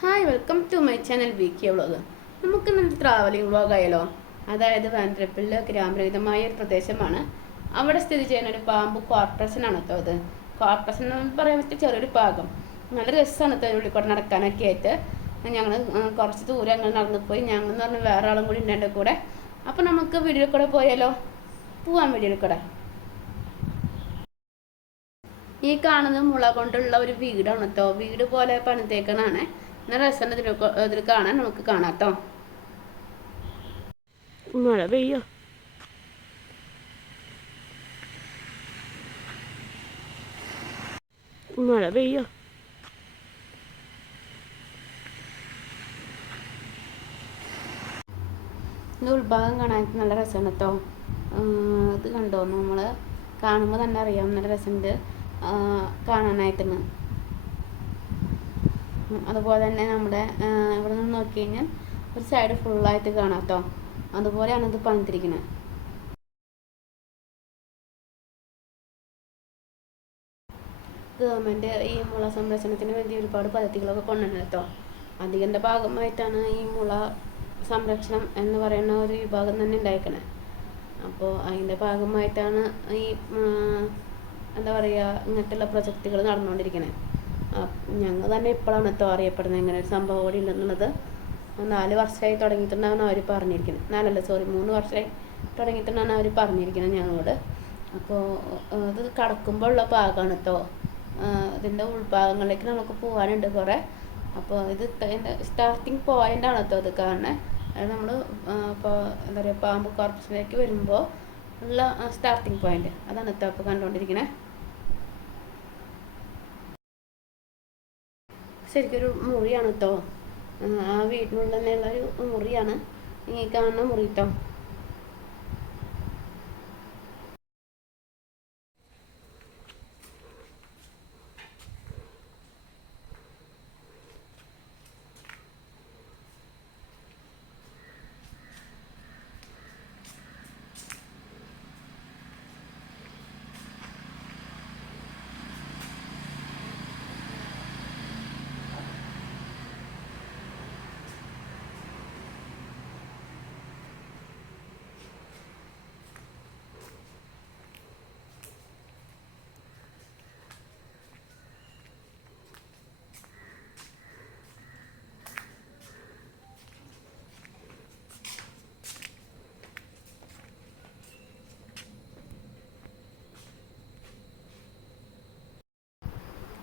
Hi welcome to my channel V K vlog. നമുക്ക് ഇന്നത്തെ travelling vlog ആയാലോ. അതായത് വാൻഡ്രപ്പിളിലെ ഗ്രാമരഹിതമായ ഒരു പ്രദേശമാണ്. അവിടെ സ്ഥിതി ചെയ്യുന്ന ഒരു പാമ്പ് കോർപ്പറേഷനാണ് കേട്ടോ. അത് കോർപ്പറേഷൻ എന്ന് പറയാൻ പറ്റിയ ചെറിയൊരു ഭാഗം. നല്ല രസമാണ് കേട്ടോ ഉള്ളിൽ കൂടെ നടക്കാനൊക്കെ ആയിട്ട്. ഞങ്ങൾ കുറച്ച് ദൂരം അങ്ങനെ നടന്നു പോയി. ഞങ്ങൾ എന്ന് പറഞ്ഞാൽ വേറെ ആളും കൂടി ഉണ്ട് എൻ്റെ കൂടെ. അപ്പോൾ നമുക്ക് വീഡിയോയിൽ കൂടെ പോയാലോ. പോവാം വീഡിയോയിൽ കൂടെ. ഈ കാണുന്നത് മുള കൊണ്ടുള്ള ഒരു വീടാണ് കേട്ടോ. വീട് പോലെ പണിതേക്കണാണ്. നല്ല രസമുണ്ട് ഇതിൽ കാണാൻ. നമുക്ക് കാണാം കേട്ടോ. മഴ പെയ്യോ? മഴ പെയ്യോ? ഇത് ഉൾഭാഗം കാണാൻ നല്ല രസമാണ് കേട്ടോ. ഇത് കണ്ടോ, നമ്മൾ കാണുമ്പോൾ തന്നെ അറിയാം നല്ല രസമുണ്ട് കാണാനായിട്ടെന്ന്. അതുപോലെ തന്നെ നമ്മുടെ ഇവിടെ നിന്ന് നോക്കി കഴിഞ്ഞാൽ ഒരു സൈഡ് ഫുള്ളായിട്ട് കാണാം കേട്ടോ. അതുപോലെയാണ് ഇത് പണിതിരിക്കുന്നത്. ഗവൺമെൻറ് ഈ മുള സംരക്ഷണത്തിന് വേണ്ടി ഒരുപാട് പദ്ധതികളൊക്കെ കൊണ്ടുവന്നു കേട്ടോ. അതിൻ്റെ ഭാഗമായിട്ടാണ് ഈ മുള സംരക്ഷണം എന്ന് പറയുന്ന ഒരു വിഭാഗം തന്നെ ഉണ്ടായിരിക്കണേ. അപ്പോൾ അതിൻ്റെ ഭാഗമായിട്ടാണ് ഈ എന്താ പറയുക ഇങ്ങനത്തെയുള്ള പ്രൊജക്റ്റുകൾ നടന്നുകൊണ്ടിരിക്കുന്നത്. ഞങ്ങൾ തന്നെ ഇപ്പോഴാണ് കേട്ടോ അറിയപ്പെടുന്നത് ഇങ്ങനെ ഒരു സംഭവം കൂടി ഉണ്ടെന്നുള്ളത്. 4 വർഷമായി തുടങ്ങിയിട്ടുണ്ടാണ് അവർ പറഞ്ഞിരിക്കുന്നത്. 3 വർഷമായി തുടങ്ങിയിട്ടുണ്ടാണ് അവർ പറഞ്ഞിരിക്കുന്നത് ഞങ്ങളോട്. അപ്പോൾ ഇത് കടക്കുമ്പോൾ ഉള്ള ഭാഗമാണ് കേട്ടോ. ഇതിൻ്റെ ഉൾഭാഗങ്ങളിലേക്ക് നമുക്ക് പോകാനുണ്ട് കുറേ. അപ്പോൾ ഇത് സ്റ്റാർട്ടിങ് പോയിൻ്റാണ് കേട്ടോ ഇത് കാണുന്നത്. അത് നമ്മൾ ഇപ്പോൾ എന്താ പറയുക പാമ്പ് കോർപ്പറേഷനിലേക്ക് വരുമ്പോൾ ഉള്ള സ്റ്റാർട്ടിങ് പോയിൻ്റ് അതാണ് കേട്ടോ ഇപ്പോൾ കണ്ടുകൊണ്ടിരിക്കുന്നത്. ശരിക്കൊരു മുറിയാണ് കേട്ടോ. ആ വീടിനുള്ളിൽ തന്നെയുള്ള ഒരു മുറിയാണ് ഈ കാണുന്ന മുറി കേട്ടോ.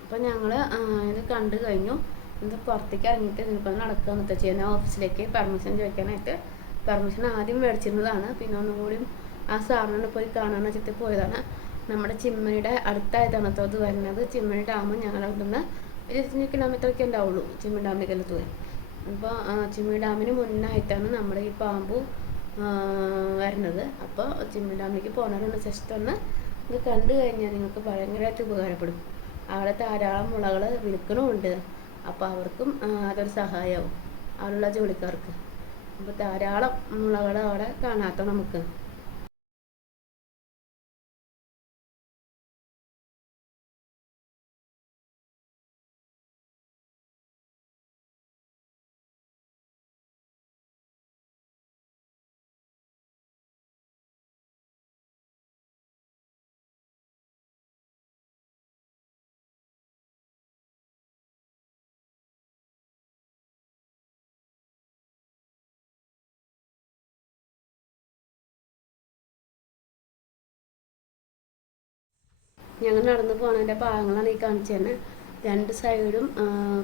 അപ്പോൾ ഞങ്ങൾ ഇത് കണ്ടു കഴിഞ്ഞു. ഇത് പുറത്തേക്ക് ഇറങ്ങിയിട്ട് ഇതിനിപ്പോൾ നടക്കുകയെന്നൊക്കെ ചെയ്യുന്ന ഓഫീസിലേക്ക് പെർമിഷൻ ചോദിക്കാനായിട്ട്. പെർമിഷൻ ആദ്യം മേടിച്ചിരുന്നതാണ്. പിന്നെ ഒന്നുകൂടി ആ സാറിനെ പോയി കാണാൻ വെച്ചിട്ട് പോയതാണ്. നമ്മുടെ ചിമ്മണിയുടെ അടുത്തായിട്ടാണ് കേട്ടോ അത് വരുന്നത്. ചിമ്മണി ഡാം ഞങ്ങളുടെ അവിടെ നിന്ന് 25 കിലോമീറ്ററൊക്കെ ഉണ്ടാവുള്ളൂ ചിമ്മണി ഡാമിലേക്കുള്ള ദൂരം. അപ്പോൾ ചിമ്മണി ഡാമിന് മുന്നായിട്ടാണ് നമ്മുടെ ഈ പാമ്പ് വരുന്നത്. അപ്പോൾ ചിമ്മണി ഡാമിലേക്ക് പോകുന്നവരുണ്ട്. ജസ്റ്റ് ഒന്ന് ഇത് കണ്ടു കഴിഞ്ഞാൽ നിങ്ങൾക്ക് ഭയങ്കരമായിട്ട് ഉപകാരപ്പെടും. അവിടെ ധാരാളം മുളകൾ വിൽക്കണമുണ്ട്. അപ്പോൾ അവർക്കും അതൊരു സഹായമാവും അവിടെയുള്ള ജോലിക്കാർക്ക്. അപ്പോൾ ധാരാളം മുളകൾ അവിടെ കാണാത്ത നമുക്ക്. ഞങ്ങൾ നടന്നു പോകുന്നതിൻ്റെ ഭാഗങ്ങളാണ് ഈ കാണിച്ചു തന്നെ. 2 സൈഡും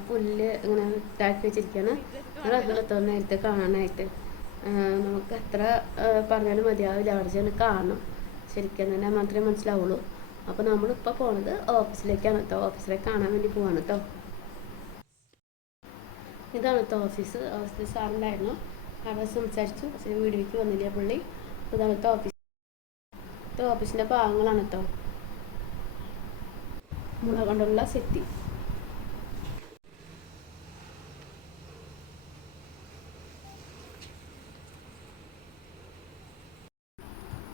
പുല്ല് ഇങ്ങനെ ഇതാക്കി വെച്ചിരിക്കുകയാണ്. അത് നേരത്തെ കാണാനായിട്ട് നമുക്ക് എത്ര പറഞ്ഞാലും മതിയാവില്ല. അവിടെ ചെന്ന് കാണണം, ശരിക്കും തന്നെ മാത്രമേ മനസ്സിലാവുള്ളൂ. അപ്പോൾ നമ്മളിപ്പോൾ പോണത് ഓഫീസിലേക്കാണ് കേട്ടോ. ഓഫീസിലേക്ക് കാണാൻ വേണ്ടി പോവാണ് കേട്ടോ. ഇതാണ് കേട്ടോ ഓഫീസ്. ഓഫീസിൽ സാറുണ്ടായിരുന്നു, അവിടെ സംസാരിച്ചു. വീഡിയോയ്ക്ക് വന്നില്ല പുള്ളി. ഇതാണ് കേട്ടോ ഓഫീസ്. ഓഫീസിൻ്റെ ഭാഗങ്ങളാണ് കേട്ടോ. മുള കൊണ്ടുള്ള സെറ്റി.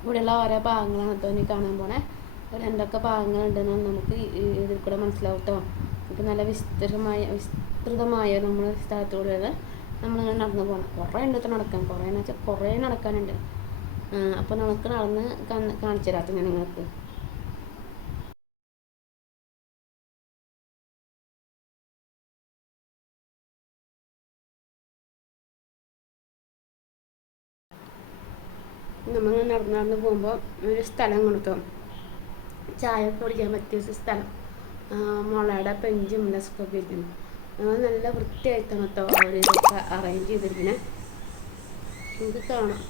ഇവിടെയുള്ള ഓരോ ഭാഗങ്ങളാണ് കേട്ടോ ഇനി കാണാൻ പോണേ. എന്തൊക്കെ ഭാഗങ്ങളുണ്ടെന്ന് നമുക്ക് ഇതിൽ കൂടെ മനസ്സിലാവും കേട്ടോ. നമുക്ക് നല്ല വിസ്തൃതമായ നമ്മൾ സ്ഥലത്തൂടെയാണ് നമ്മളിങ്ങനെ നടന്നു പോകണം. കുറേ ഉണ്ട് നടക്കാൻ, കുറേ എന്ന് വെച്ചാൽ കുറേ നടക്കാനുണ്ട്. അപ്പോൾ നമുക്ക് നടന്ന് കാണിച്ചു തരാത്ത ഞാൻ നിങ്ങൾക്ക്. നമ്മൾ നടന്ന് പോകുമ്പോൾ ഒരു സ്ഥലം കൊടുക്കും, ചായ കുടിക്കാൻ പറ്റിയ ഒരു സ്ഥലം. മുളയുടെ പെഞ്ചും ഡെസ്കൊക്കെ ഇരിക്കുന്നു. നല്ല വൃത്തിയായിട്ടാണ് കേട്ടോ അവർ ഇതൊക്കെ അറേഞ്ച് ചെയ്തിരിക്കുന്നത്. നമുക്ക് കാണാം.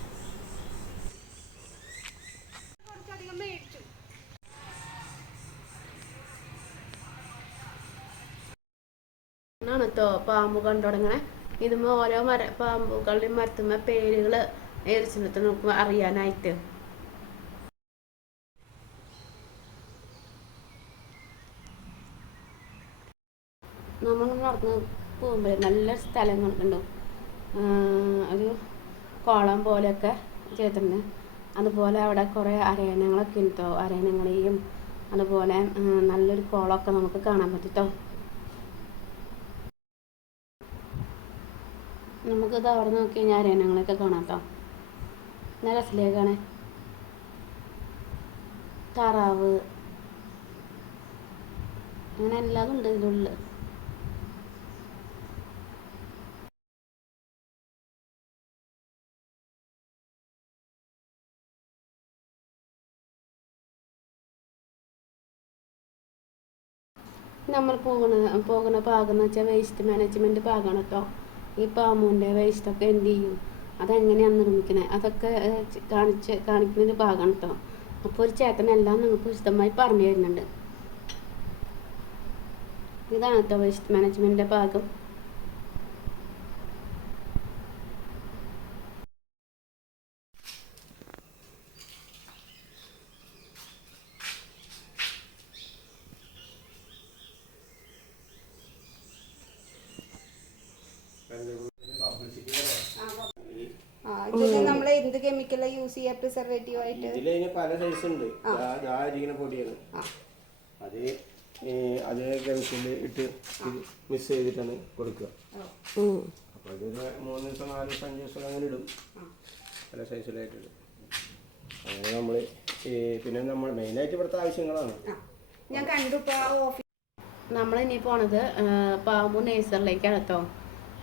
ാണ് കേട്ടോ പാമ്പ് കണ്ടു തുടങ്ങണേ. ഇതുമ്പോൾ ഓരോ പാമ്പുകളുടെയും മരത്തുമ്മ പേരുകൾ എരിച്ചിട്ട് നമുക്ക് അറിയാനായിട്ട്. നമ്മൾ നടന്ന് പോകുമ്പോൾ നല്ല സ്ഥലങ്ങളുണ്ടോ, ഒരു കുളം പോലെയൊക്കെ ചെയ്തിട്ടുണ്ട്. അതുപോലെ അവിടെ കുറേ അരയണങ്ങളൊക്കെ ഉണ്ടോ, അരയണങ്ങളെയും അതുപോലെ നല്ലൊരു കുളമൊക്കെ നമുക്ക് കാണാൻ പറ്റിട്ടോ. നമുക്കിത് അവിടെ നോക്കി കഴിഞ്ഞാൽ അരയണങ്ങളൊക്കെ കാണാം കേട്ടോ. നല്ല രസത്തിലേക്കാണ്. താറാവ് അങ്ങനെ എല്ലാതും ഉണ്ട് ഇതിനുള്ളിൽ. നമ്മൾ പോകുന്ന ഭാഗം എന്ന് വെച്ചാൽ വേസ്റ്റ് മാനേജ്മെൻറ്റ് ഭാഗമാണ് കേട്ടോ. ഈ പാമ്പിൻ്റെ വേസ്റ്റൊക്കെ എന്ത് ചെയ്യും, അതെങ്ങനെയാണ് നിർമ്മിക്കുന്നത്, അതൊക്കെ കാണിക്കുന്നൊരു ഭാഗമാണ് കേട്ടോ. അപ്പോൾ ഒരു ചേട്ടനെല്ലാം നിങ്ങൾക്ക് വിശദമായി പറഞ്ഞു തരുന്നുണ്ട്. ഇതാണ് കേട്ടോ വേസ്റ്റ് മാനേജ്മെൻറ്റിൻ്റെ ഭാഗം. നമ്മൾ എന്ത് കെമിക്കലാ യൂസ് ചെയ്യാ പ്രിസർവേറ്റീവ് ആയിട്ട്? ഇതില് പല സൈസ് ഉണ്ട്. പൊടിയാണ് അത്, അതേ കെമിക്കല് ഇട്ട് മിക്സ് ചെയ്തിട്ടാണ് കൊടുക്കുക. അപ്പൊ അതൊരു 3 ദിവസം 4 ദിവസം 5 ദിവസം അങ്ങനെ ഇടും. പല സൈസിലായിട്ടിടും. അങ്ങനെ നമ്മള് പിന്നെ നമ്മൾ മെയിനായിട്ട് ഇവിടുത്തെ ആവശ്യങ്ങളാണ്. ഞാൻ കണ്ടു. നമ്മളിനി പോണത് പാമ്പു നേഴ്സറിലേക്കാണ് കേട്ടോ.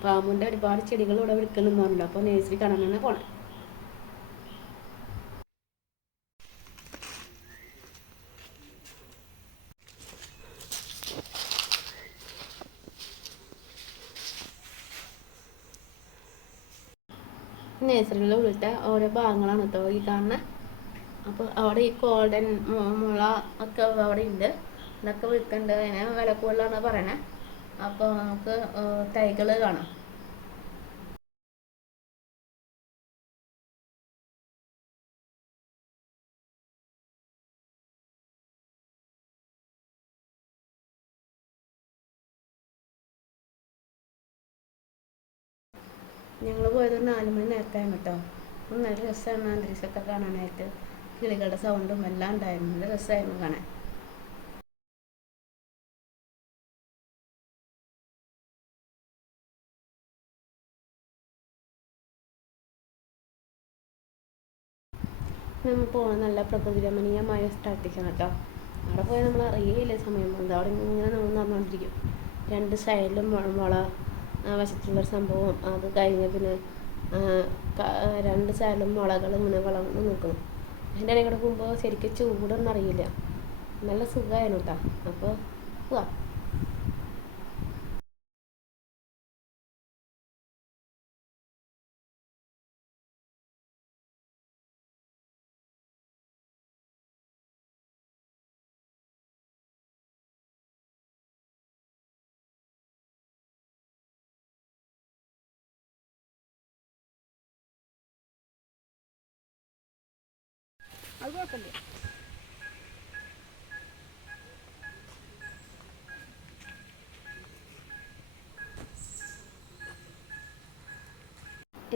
പാമ്പിൻ്റെ ഒരുപാട് ചെടികൾ ഇവിടെ വിൽക്കുന്നുണ്ട്. അപ്പോൾ നേഴ്സറി കാണാൻ തന്നെ പോണേ. നേഴ്സറികളിൽ ഉള്ളിട്ട ഓരോ ഭാഗങ്ങളാണ് കേട്ടോ ഈ കാണുന്നത്. അപ്പോൾ അവിടെ ഈ ഗോൾഡൻ മുള ഒക്കെ അവിടെ ഉണ്ട്. ഇതൊക്കെ വിൽക്കുന്നുണ്ട്. അതിന് വില കൂടുതലാണ് പറയണേ. അപ്പോൾ നമുക്ക് തൈകൾ കാണാം. ഞങ്ങൾ പോയത് 4 മണി നേരത്തായിരുന്നു കേട്ടോ. നല്ല രസമാണ് അന്തരീക്ഷമൊക്കെ കാണാനായിട്ട്. കിളികളുടെ സൗണ്ടും എല്ലാം ഉണ്ടായിരുന്നു. നല്ല രസമായിരുന്നു കാണാൻ. നമ്മൾ പോകുന്ന നല്ല പ്രകൃതി രമണീയമായ സ്ഥലത്തേക്കാണ് കേട്ടോ. അവിടെ പോയാൽ നമ്മൾ അറിയില്ല സമയം പോകുന്നത്. അവിടെ ഇങ്ങനെ നമ്മൾ നടന്നുകൊണ്ടിരിക്കും. 2 സൈഡിലും മുള വശത്തുള്ളൊരു സംഭവം. അത് കഴിഞ്ഞ പിന്നെ 2 സൈഡിലും മുളകൾ ഇങ്ങനെ വളർന്ന് നിൽക്കണം. അതിൻ്റെ ഇടയിൽ കൂടെ പോകുമ്പോൾ ശരിക്കും ചൂടൊന്നും അറിയില്ല. നല്ല സുഖമായിരുന്നു കേട്ടോ. അപ്പോൾ പോവാം. അത് കുഴപ്പമില്ല.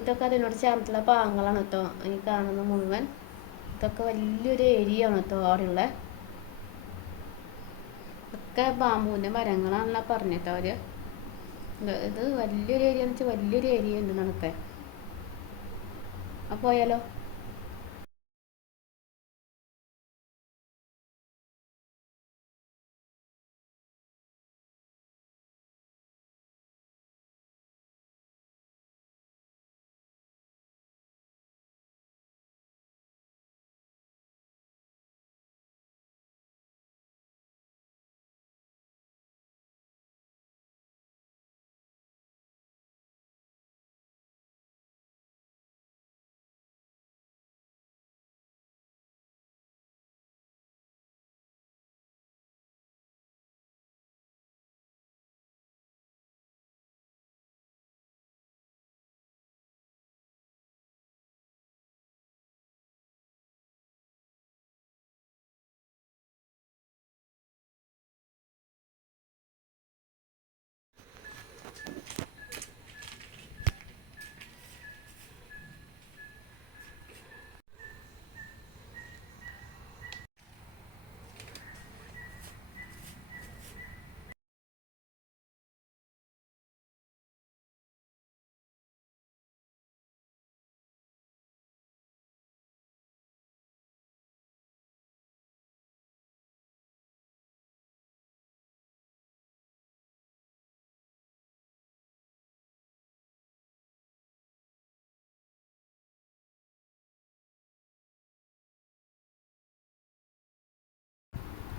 ഇതൊക്കെ അതിനോട് ചേർന്നിട്ടുള്ള ഭാഗങ്ങളാണ് കേട്ടോ ഈ കാണുന്ന മുഴുവൻ. ഇതൊക്കെ വലിയൊരു ഏരിയ ആണ് കേട്ടോ അവിടെയുള്ള. ഒക്കെ ബാമ്പുവിൻ്റെ മരങ്ങളാണല്ലോ പറഞ്ഞിട്ടോ അവർ. ഇത് വലിയൊരു ഏരിയ എന്ന് വെച്ചാൽ വലിയൊരു ഏരിയ ഉണ്ട് നടക്കാൻ. അപ്പോൾ പോയാലോ?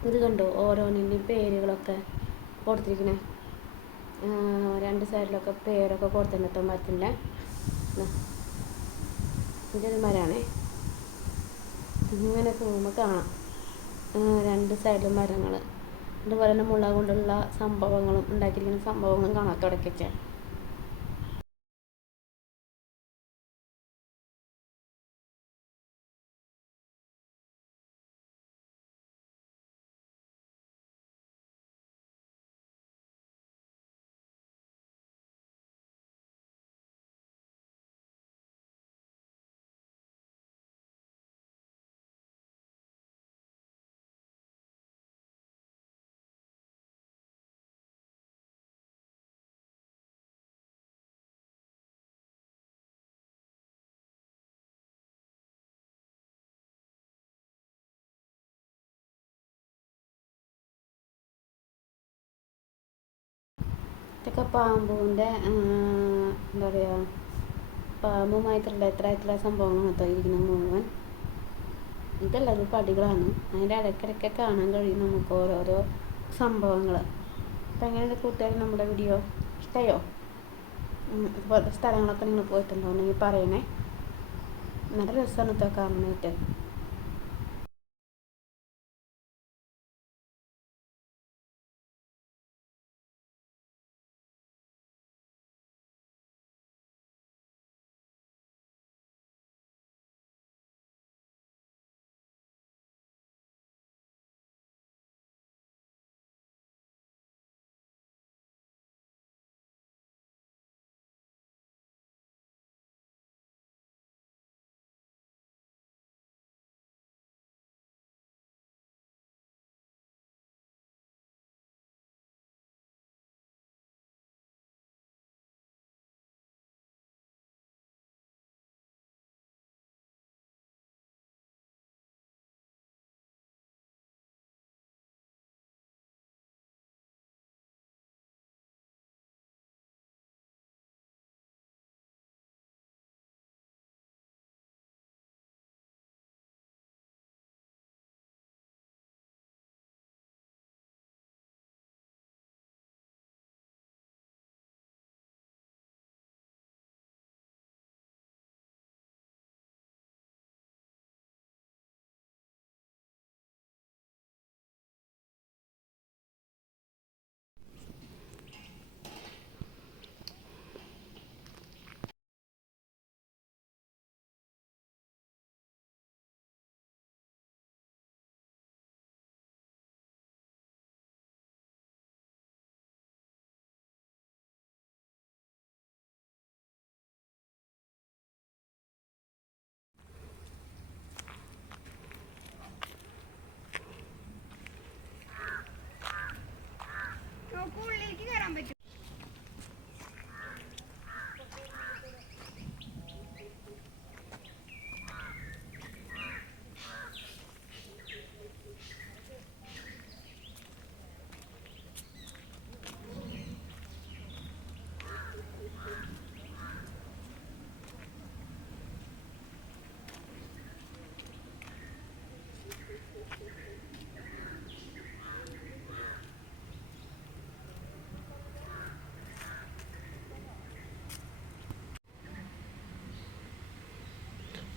ഇത് കണ്ടോ ഓരോന്നിൻ്റെയും പേരുകളൊക്കെ കൊടുത്തിരിക്കണേ. രണ്ട് സൈഡിലൊക്കെ പേരൊക്കെ കൊടുത്തിട്ടോ മരത്തിൻ്റെ. ഇതൊരു മരമാണേ. ഇങ്ങനെ പോകുമ്പോൾ കാണാം രണ്ട് സൈഡിലും മരങ്ങൾ. അതുപോലെ തന്നെ മുള കൊണ്ടുള്ള സംഭവങ്ങളും ഉണ്ടാക്കിയിരിക്കുന്ന സംഭവങ്ങളും കാണാം തുടക്കച്ച. ഇതൊക്കെ പാമ്പുവിൻ്റെ എന്താ പറയുക, പാമ്പുമായിട്ടുള്ള എത്ര സംഭവങ്ങൾ കേട്ടോ ഇരിക്കുന്നത് മുഴുവൻ. ഇതല്ല, ഇത് പടികളാണ്. അതിൻ്റെ ഇടയ്ക്കിടയ്ക്ക് കാണാൻ കഴിയും നമുക്ക് ഓരോരോ സംഭവങ്ങൾ. അപ്പം എങ്ങനെയുണ്ട് കൂട്ടുകാർ നമ്മുടെ വീഡിയോ? ഇഷ്ടമായോ? ഇതുപോലത്തെ സ്ഥലങ്ങളൊക്കെ നിങ്ങൾ പോയിട്ടുണ്ടോ എന്നെങ്കിൽ പറയണേ. നല്ല രസമാണ് കേട്ടോ കാണാനായിട്ട്.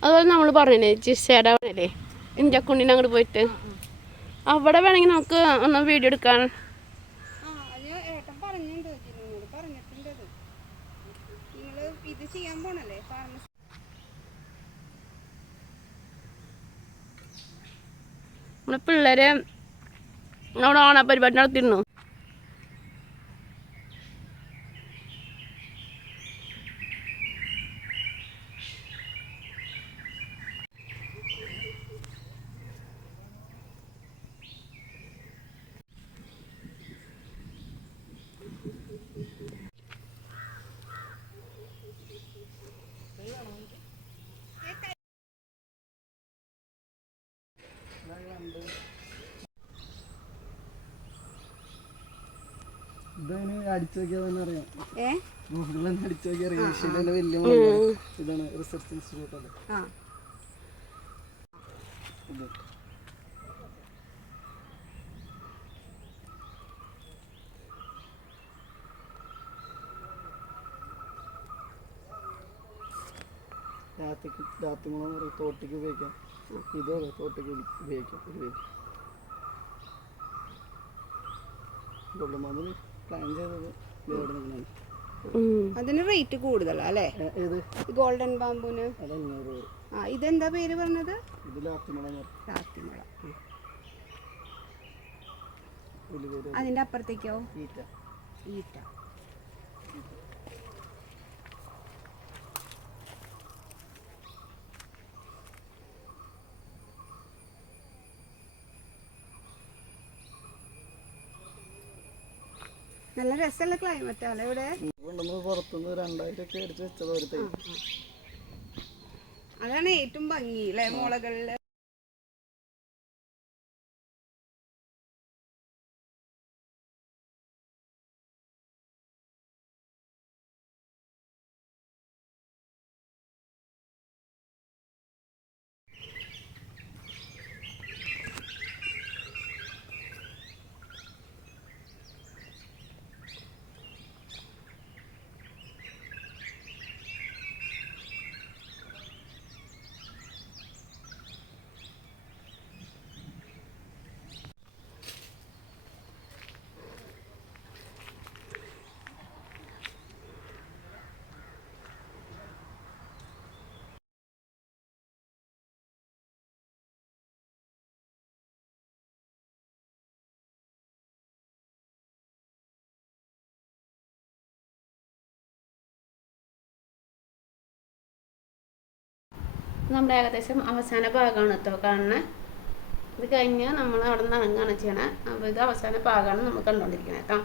അതുപോലെ നമ്മൾ പറഞ്ഞില്ലേ ജിസയുടെ അല്ലേ ഇഞ്ചക്കുണ്ടിന് അങ്ങോട്ട് പോയിട്ട് അവിടെ വേണമെങ്കിൽ നമുക്ക് ഒന്ന് വീഡിയോ എടുക്കാൻ. അത് ഏട്ടൻ പറഞ്ഞിട്ടുണ്ട്, ജിനുവിനോട് പറഞ്ഞിട്ടുണ്ട്. നിങ്ങൾ ഇത് ചെയ്യാൻ പോണല്ലേ ഫാർമസി. നമ്മളെ പിള്ളേരെ അവിടെ ഓണപരിപാടി നടത്തിയിരുന്നു. അടിച്ചു നോക്കിയാൽ തന്നെ അറിയാം. ഏ ഗൂഗിളിൽ തന്നെ അടിച്ചു നോക്കിയാൽ അറിയാം. ഏഷ്യയിലെ വലിയ മലയാണ്. ഇതാണ് റിസർച്ച് ഇൻസ്റ്റിറ്റ്യൂട്ട് അല്ലേ. ആ ഇത് രാത്തിമുളം പറയും, തോട്ടിക്ക് ഉപയോഗിക്കാം. ഇതോ തോട്ടിക്ക് ഉപയോഗിക്കാം. ഗുള്ളമാതിരി പ്ലാൻ ചെയ്തത് ഇവിടെ നിന്നാണ്. അതിന് റേറ്റ് കൂടുതലാ അല്ലേ? ഏത് ഗോൾഡൻ ബാമ്പൂന് അത് 500 രൂപ. ആ ഇതെന്താ പേര് പറഞ്ഞത്? ഇത് ലാത്തിമുളം രാത്തിമുള. വലിയ അതിന്റെ അപ്പുറത്തേക്കോ? ഈറ്റ. ഈറ്റ. നല്ല രസമുള്ള ക്ലൈമറ്റ് ആണ് ഇവിടെ. കൊണ്ടുവന്ന് പുറത്തുനിന്ന് 2000 ഒക്കെ അടിച്ച് വെച്ചത് ഒരു തൈ. അതാണ് ഏറ്റവും ഭംഗി അല്ലേ മുളകളില്. നമ്മുടെ ഏകദേശം അവസാന ഭാഗമാണ് കേട്ടോ കാണുന്നത്. ഇത് കഴിഞ്ഞ് നമ്മൾ അവിടെ നിന്ന് ഇറങ്ങുകയാണ് ചെയ്യണേ. അപ്പോൾ ഇത് അവസാന ഭാഗമാണ് നമ്മൾ കണ്ടുകൊണ്ടിരിക്കുന്നത് കേട്ടോ.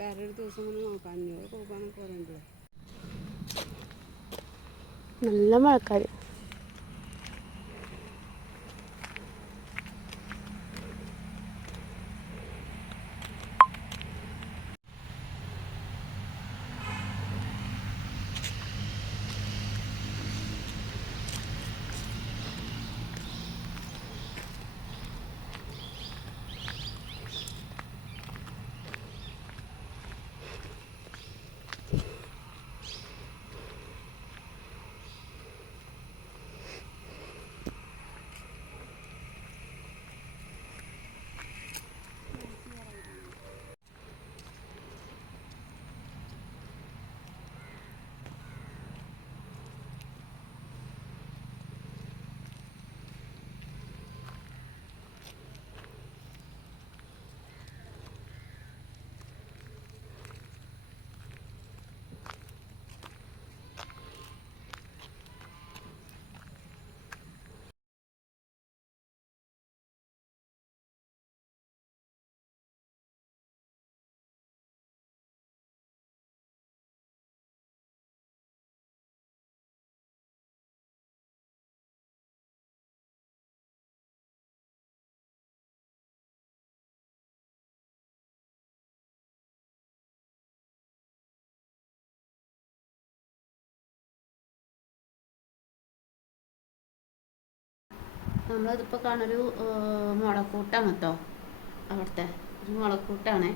വേറൊരു ദിവസം കൊണ്ട് നോക്കാം. 500 രൂപ പറയണ്ടല്ലോ. നല്ല മഴക്കാര്. നമ്മളിതിപ്പോൾ കാണൊരു മുളക്കൂട്ടാണ് കേട്ടോ, അവിടുത്തെ ഒരു മുളക്കൂട്ടാണ്.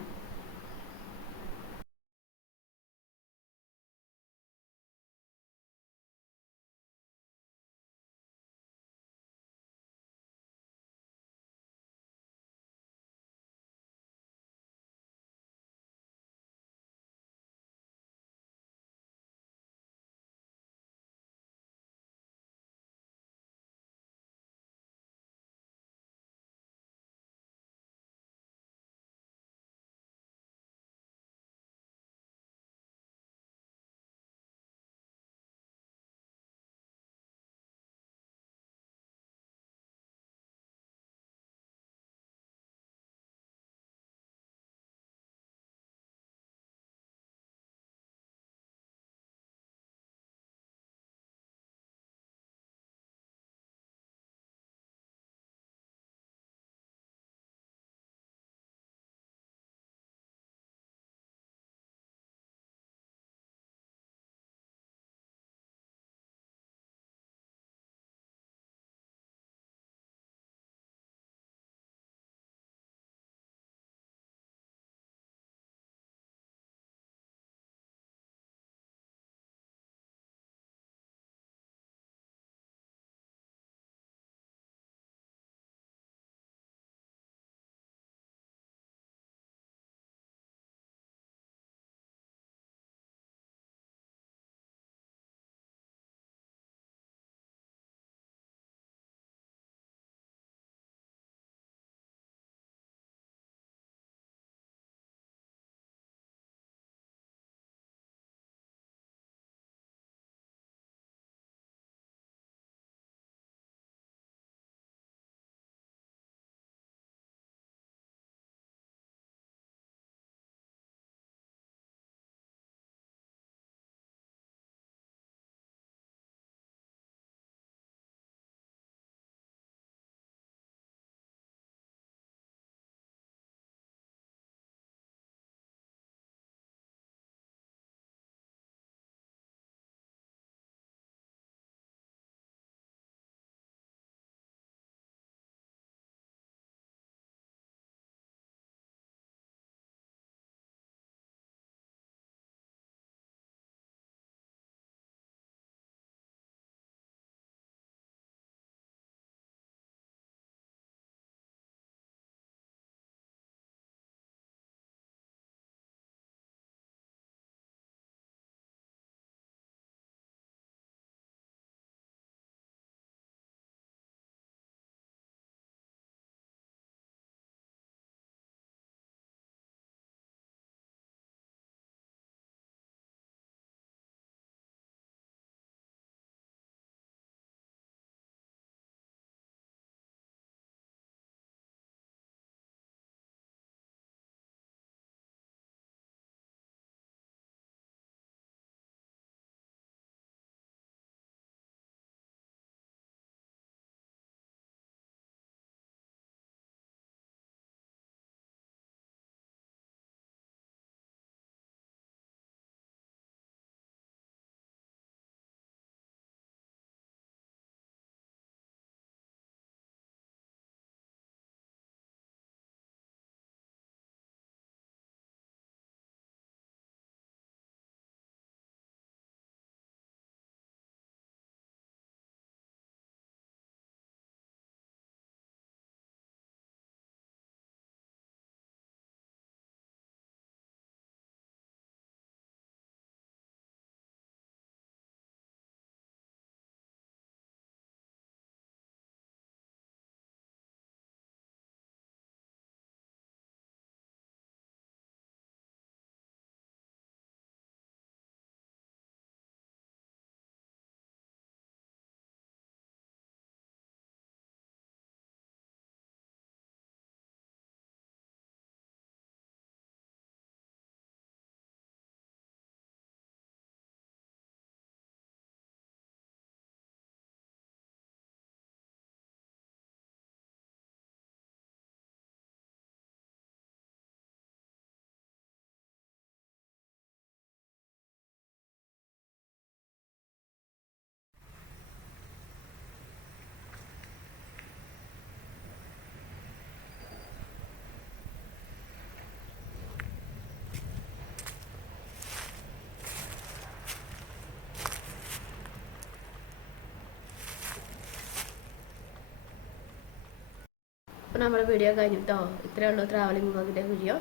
നമ്മുടെ വീഡിയോ കഴിഞ്ഞിട്ടോ. ഇത്രയേ ഉള്ളൂ ട്രാവലിംഗ് വ്ളോഗിൻ്റെ വീഡിയോ.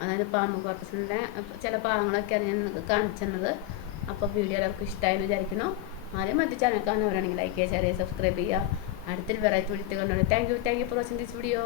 അതായത് പാമ്പ് കോർപ്പസിൻ്റെ ചില ഭാഗങ്ങളൊക്കെയാണ് ഞാൻ നിങ്ങൾക്ക് കാണിച്ചു തന്നത്. അപ്പോൾ വീഡിയോ എല്ലാവർക്കും ഇഷ്ടമായെന്ന് വിചാരിക്കുന്നു. ആദ്യം മറ്റു ചാനൽ കാണുന്നവരാണെങ്കിൽ ലൈക്ക് ചെയ്യുക, ഷെയർ ചെയ്യുക, സബ്സ്ക്രൈബ് ചെയ്യുക. അടുത്തൊരു വെറൈറ്റി വീഡിയോ കണ്ടോളൂ. Thank you for watching this video.